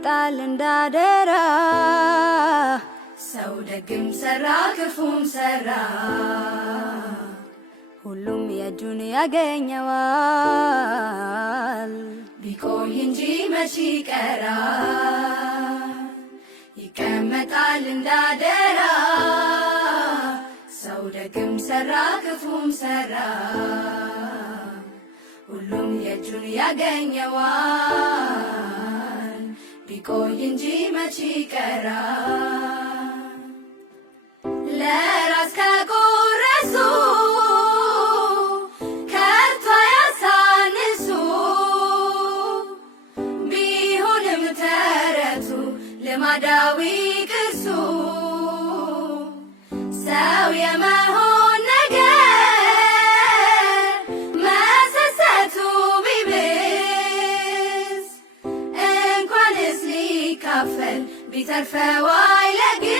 ይቀመጣል እንዳደራ ሰው ደግም ሰራ ክፉም ሰራ ሁሉም የእጁን ያገኘዋል ቢቆይ እንጂ መች ይቀራል ይቀመጣል እንዳደራ ሰው ደግም ሰራ ክፉም ሰራ ሁሉም የእጁን ያገኘዋል ቢቆይ እንጂ መች ይቀራል ለራስ ከቆረሱ ከቶ ያሳንሱ ቢሆንም ተረቱ ልማዳዊ ቅርሱ ሰው የመሆን ነገር መሰሰቱ ቢብስ እንኳንስ ሊካፈል ቢተርፈው አይለግስ